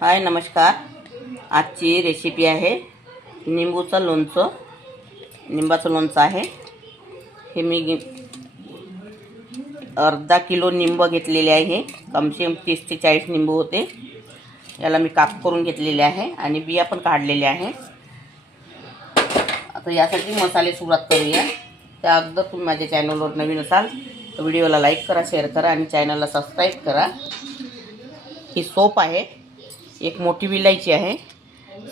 हाय नमस्कार। आजची रेसिपी आहे निंबूचं लोणचं। निंबाचं लोणचं आहे हे। मी अर्धा किलो निंब घेतलेले आहे। कमसे कम 30 ते 40 निंबू होते। याला मी काप करून घेतलेले आहे आणि बिया पण काढलेले आहे। आता यासाठी मसाले सुरुवात करूया। त्या अगोदर तुम्ही माझ्या चॅनलवर नवीन असाल तर व्हिडिओला लाईक करा, शेअर करा आणि चॅनलला सबस्क्राईब करा। ही सोप आहे, एक मोठी विलायची आहे,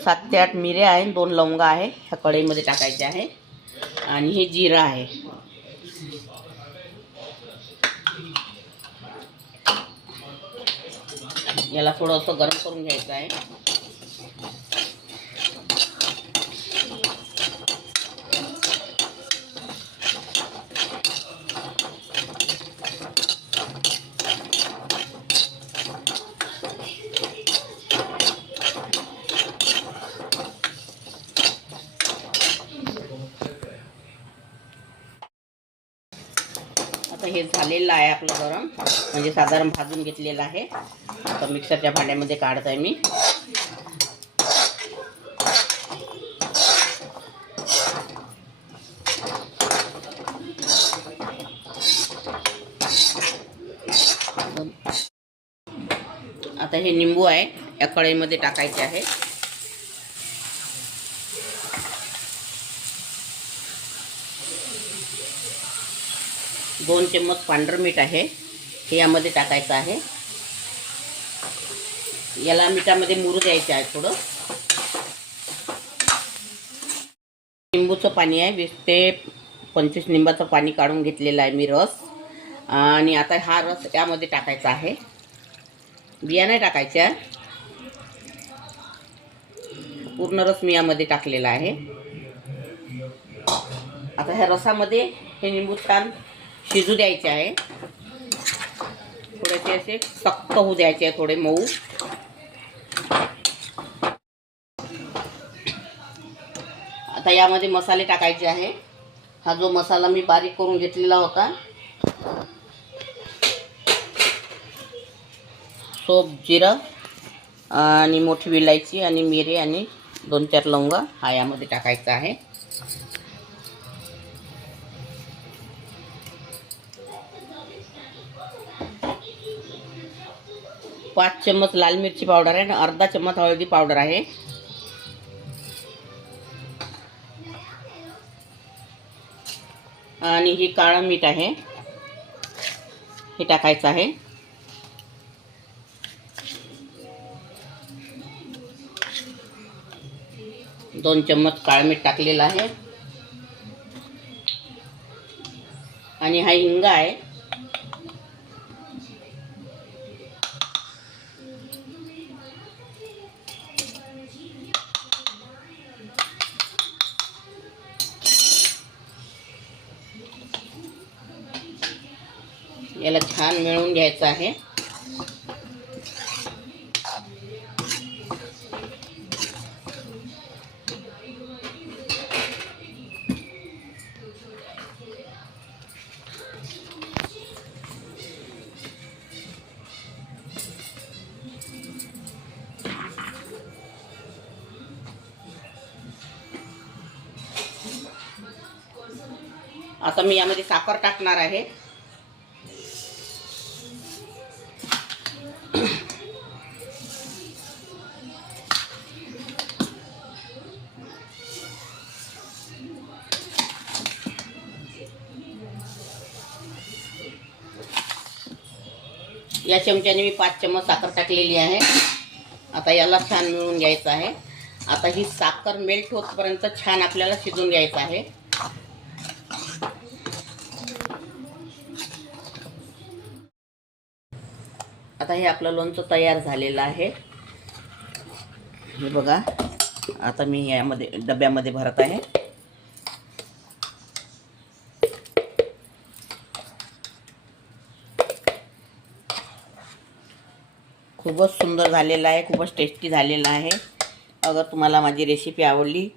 7 ते 8 मिऱ्या आहे, 2 लवंगा आहे, ह्या कढईमध्ये टाकायचे आहे आणि हे जिरा आहे। याला थोडंसं गरम करून घ्यायचं आहे। आता हे झालेलं आहे आपलं गरम, म्हणजे साधारण भाजून घेतलेलं आहे। आता मिक्सरच्या भांड्यामध्ये काढत आहे मी। आता हे निंबू आहे या कढईमध्ये टाकायचे आहे। दोन चम्मच पांढरं मीठ आहे हे यामध्ये टाकायचं आहे। याला मिठामध्ये मुरू द्यायचं आहे थोडं। निंबूचं पाणी आहे, 20 ते 25 निंबाचं पाणी काढून घेतलेलं आहे मी रस। आणि आता हा रस यामध्ये टाकायचा आहे। बिया नाही टाकायच्या, पूर्ण रस मी यामध्ये टाकलेला आहे। आता ह्या रसामध्ये हे निंबू छान शिजू द्यायचे आहे। थोडेसे असे सख्त होऊ द्यायचे आहे, थोडे मऊ। आता यामध्ये मसाले टाकायचे आहे। हा जो मसाला मी बारीक करून घेतलेला होता, सोप, जिरं आणि मोठी विलायची आणि मिरे आणि 2-4 लवंगा हा यामध्ये टाकायचा आहे। पाच चम्मच लाल मिरची पावडर आहे आणि अर्धा चम्मच हळदी पावडर आहे। आणि हे काळं मीठ आहे हे टाकायचं आहे। दोन चम्मच काळं मीठ टाकलेलं आहे आणि हा हिंग आहे। याला छान मिळवून घ्यायचं आहे। आता मी यामध्ये साखर टाकणार आहे। या चमच्याने मी 5 चम्मच साखर टाकलेली आहे। आता याला छान मिळून घ्यायचं आहे। आता ही साखर मेल्ट होतपर्यंत छान आपल्याला शिजवून घ्यायचं आहे। आता हे आपलं लोणचं तयार झालेलं आहे, हे बघा। आता मी यामध्ये डब्यामध्ये भरत आहे। खूपच सुंदर झालेलं आहे, खूपच टेस्टी झालेलं आहे। अगर तुम्हाला माझी रेसिपी आवडली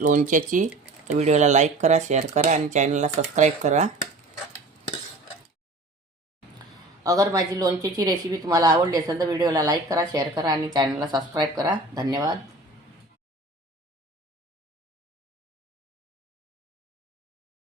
लोणच्याची तर व्हिडिओला लाईक करा, शेअर करा आणि चॅनलला सबस्क्राईब करा। अगर माझी लोणचीची रेसिपी तुम्हाला आवडली असेल तर व्हिडिओला लाईक करा, शेअर करा आणि चॅनलला सबस्क्राईब करा. धन्यवाद.